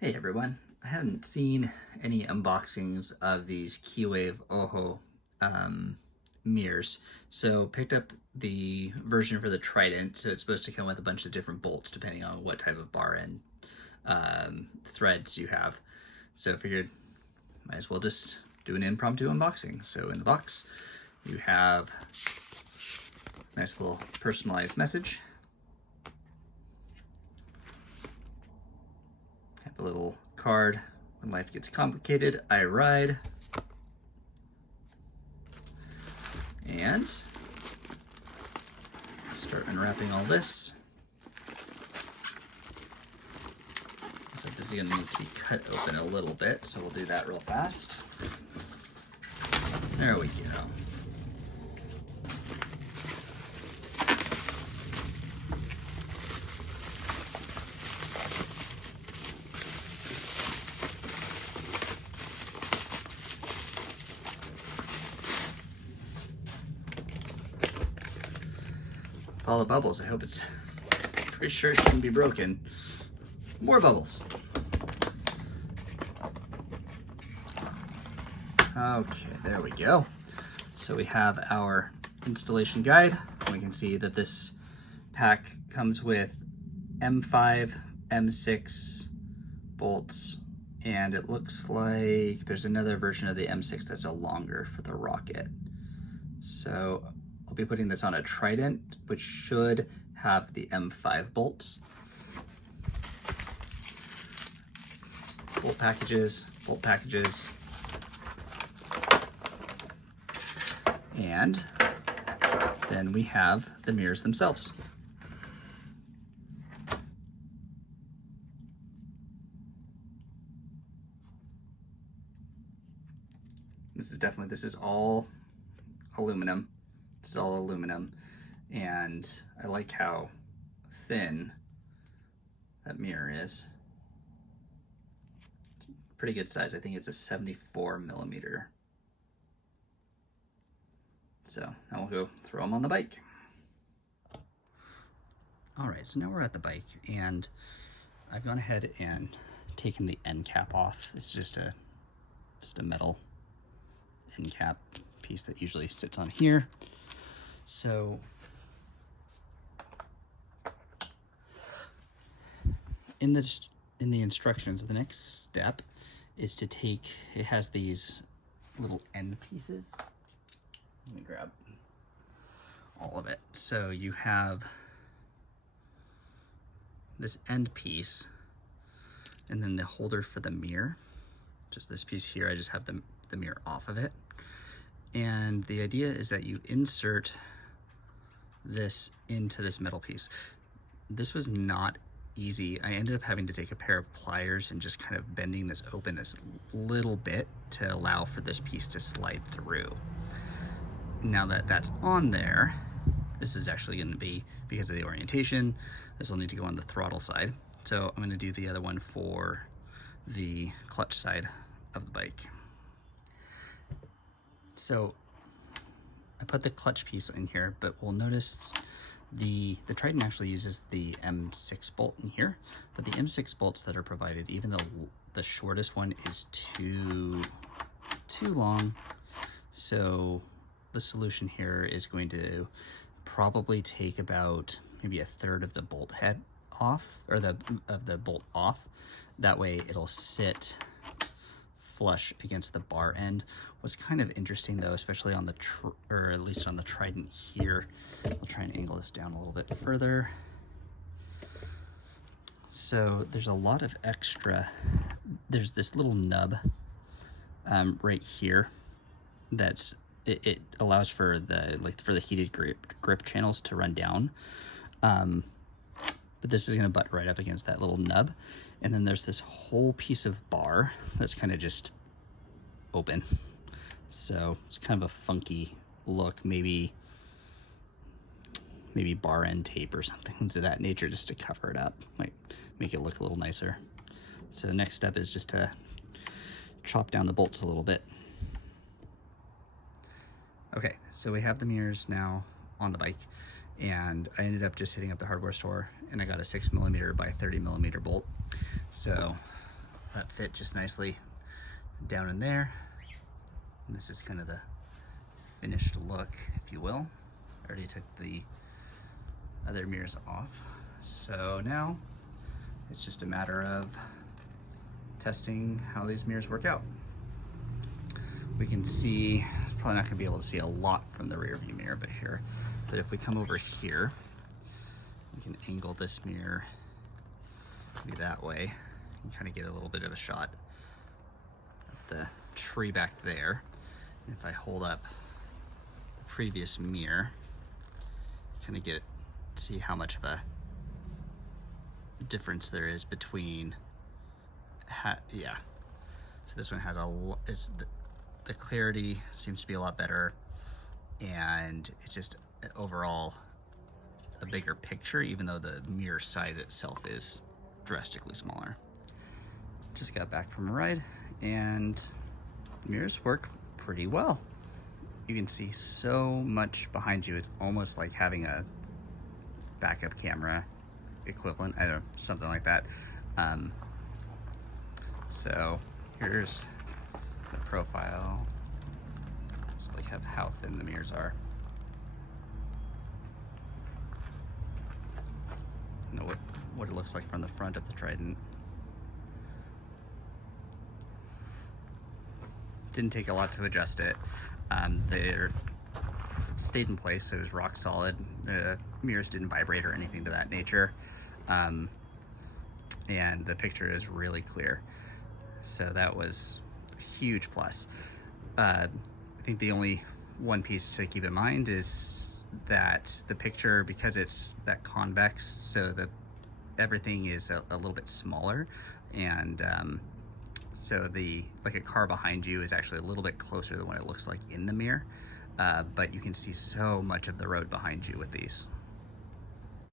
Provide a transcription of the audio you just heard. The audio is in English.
Hey everyone, I haven't seen any unboxings of these KiWAV Ojo mirrors, so picked up the version for the Trident, so it's supposed to come with a bunch of different bolts depending on what type of bar and threads you have. So I figured might as well just do an impromptu unboxing. So in the box you have a nice little personalized message. A little card, when life gets complicated, I ride. And start unwrapping all this. So this is gonna need to be cut open a little bit, so we'll do that real fast. There we go. All the bubbles, I hope it's pretty sure it shouldn't be broken. More bubbles. Okay, there we go. So we have our installation guide. We can see that this pack comes with M5, M6 bolts, and it looks like there's another version of the M6 that's a longer for the rocket. So I'll be putting this on a Trident, which should have the M5 bolts. Bolt packages, and then we have the mirrors themselves. This is all aluminum. This is all aluminum, and I like how thin that mirror is. It's a pretty good size. I think it's a 74 millimeter. So now we'll go throw them on the bike. All right, so now we're at the bike, and I've gone ahead and taken the end cap off. It's just a metal end cap piece that usually sits on here. So in the instructions, the next step is to take, it has these little end pieces. Let me grab all of it. So you have this end piece, and then the holder for the mirror. Just this piece here, I just have the mirror off of it. And the idea is that you insert this into this metal piece. This was not easy. I ended up having to take a pair of pliers and just kind of bending this open this little bit to allow for this piece to slide through. Now that that's on there, this is actually going to be, because of the orientation, this will need to go on the throttle side. So I'm going to do the other one for the clutch side of the bike. So I put the clutch piece in here, but we'll notice the Trident actually uses the M6 bolt in here, but the M6 bolts that are provided, even though the shortest one is too long, so the solution here is going to probably take about maybe a third of the bolt head off, or of the bolt off. That way it'll sit flush against the bar end. What's kind of interesting though, especially on the or at least on the Trident here, I'll try and angle this down a little bit further. So there's a lot of extra, there's this little nub right here that's it allows for the heated grip channels to run down, but this is going to butt right up against that little nub. And then there's this whole piece of bar that's kind of just open. So it's kind of a funky look, maybe bar end tape or something to that nature just to cover it up. Might make it look a little nicer. So next step is just to chop down the bolts a little bit. Okay, so we have the mirrors now on the bike, and I ended up just hitting up the hardware store and I got a 6mm by 30mm bolt. So that fit just nicely down in there. And this is kind of the finished look, if you will. I already took the other mirrors off. So now it's just a matter of testing how these mirrors work out. We can see, probably not gonna be able to see a lot from the rear view mirror, but if we come over here, we can angle this mirror maybe that way. You can kind of get a little bit of a shot of the tree back there. And if I hold up the previous mirror, kind of see how much of a difference there is between, yeah. So this one has the clarity seems to be a lot better, and it's just overall a bigger picture, even though the mirror size itself is drastically smaller. Just got back from a ride, and the mirrors work pretty well. You can see so much behind you. It's almost like having a backup camera equivalent, I don't know, something like that. So here's the profile, just like how thin the mirrors are. You know what it looks like from the front of the Trident. Didn't take a lot to adjust it. They're stayed in place, so it was rock solid. The mirrors didn't vibrate or anything to that nature. And the picture is really clear. So that was a huge plus. I think the only one piece to keep in mind is that the picture, because it's that convex, so everything is a little bit smaller, and so like a car behind you is actually a little bit closer than what it looks like in the mirror, but you can see so much of the road behind you with these.